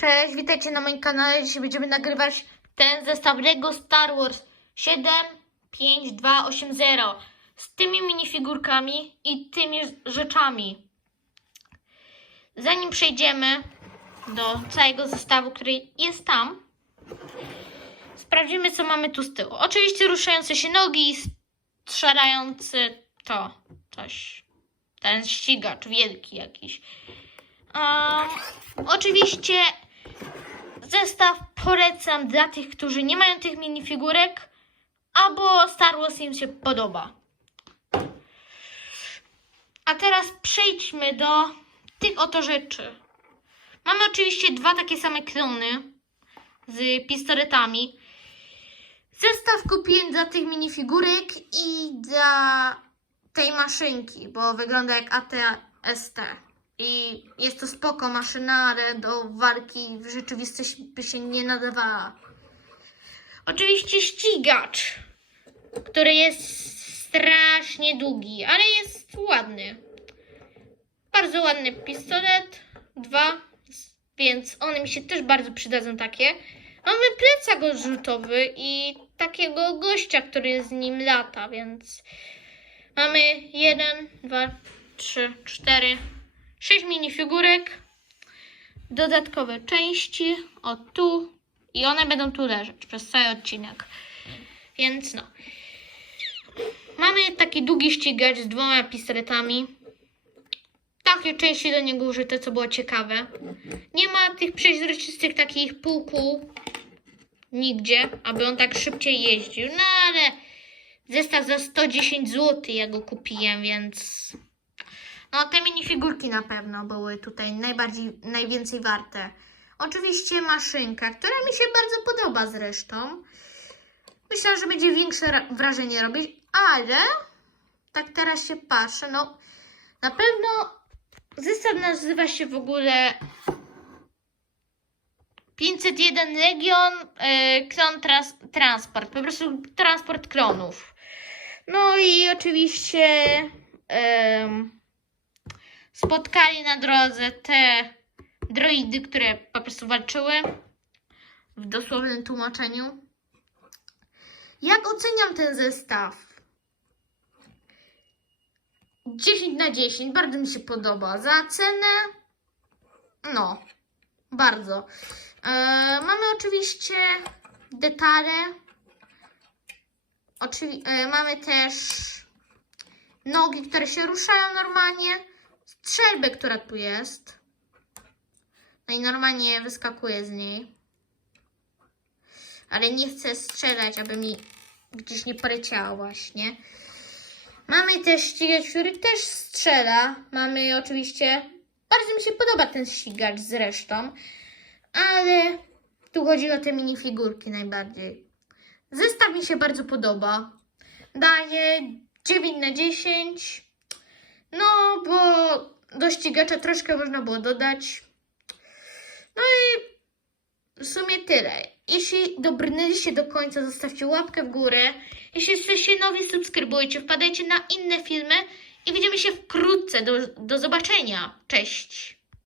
Cześć, witajcie na moim kanale. Dzisiaj będziemy nagrywać ten zestaw Lego Star Wars 75280 z tymi minifigurkami i tymi rzeczami. Zanim przejdziemy do całego zestawu, który jest tam, sprawdzimy co mamy tu z tyłu. Oczywiście ruszające się nogi, strzelający to coś. Ten ścigacz wielki jakiś. Um, oczywiście zestaw polecam dla tych, którzy nie mają tych minifigurek, albo Star Wars im się podoba. A teraz przejdźmy do tych oto rzeczy. Mamy oczywiście dwa takie same klony z pistoletami. Zestaw kupiłem dla tych minifigurek i dla tej maszynki, bo wygląda jak AT-ST. I jest to spoko maszyna, ale do walki w rzeczywistości by się nie nadawała. Oczywiście ścigacz, który jest strasznie długi, ale jest ładny. Bardzo ładny pistolet, dwa, więc one mi się też bardzo przydadzą takie. Mamy plecak odrzutowy i takiego gościa, który z nim lata, więc mamy jeden, dwa, trzy, cztery, sześć minifigurek, dodatkowe części, o tu i one będą tu leżeć przez cały odcinek. Więc no. Mamy taki długi ścigacz z dwoma pistoletami. Takie części do niego użyte, co było ciekawe. Nie ma tych przeźroczystych takich półkół nigdzie, aby on tak szybciej jeździł. No ale zestaw za 110 zł ja go kupiłem, więc no te minifigurki na pewno były tutaj najbardziej, najwięcej warte. Oczywiście maszynka, która mi się bardzo podoba zresztą. Myślę, że będzie większe ra- wrażenie robić, ale tak teraz się patrzę, no na pewno zestaw nazywa się w ogóle 501 Legion yy, Klon trans Transport, po prostu transport klonów. No i oczywiście em, spotkali na drodze te droidy, które po prostu walczyły w dosłownym tłumaczeniu. Jak oceniam ten zestaw? 10 na 10, bardzo mi się podoba. Za cenę, no, bardzo. E, mamy oczywiście detale. Oczywi- e, mamy też nogi, które się ruszają normalnie. Strzelbę, która tu jest. No i normalnie wyskakuje z niej. Ale nie chcę strzelać, aby mi gdzieś nie poleciało właśnie. Mamy też ścigacz, który też strzela. Mamy oczywiście... Bardzo mi się podoba ten ścigacz zresztą. Ale tu chodzi o te minifigurki najbardziej. Zestaw mi się bardzo podoba. Daję 9 na 10. No, bo do ścigacza troszkę można było dodać. No i w sumie tyle. Jeśli dobrnęliście do końca, zostawcie łapkę w górę. Jeśli jesteście nowi, subskrybujcie, wpadajcie na inne filmy i widzimy się wkrótce. Do, do zobaczenia. Cześć.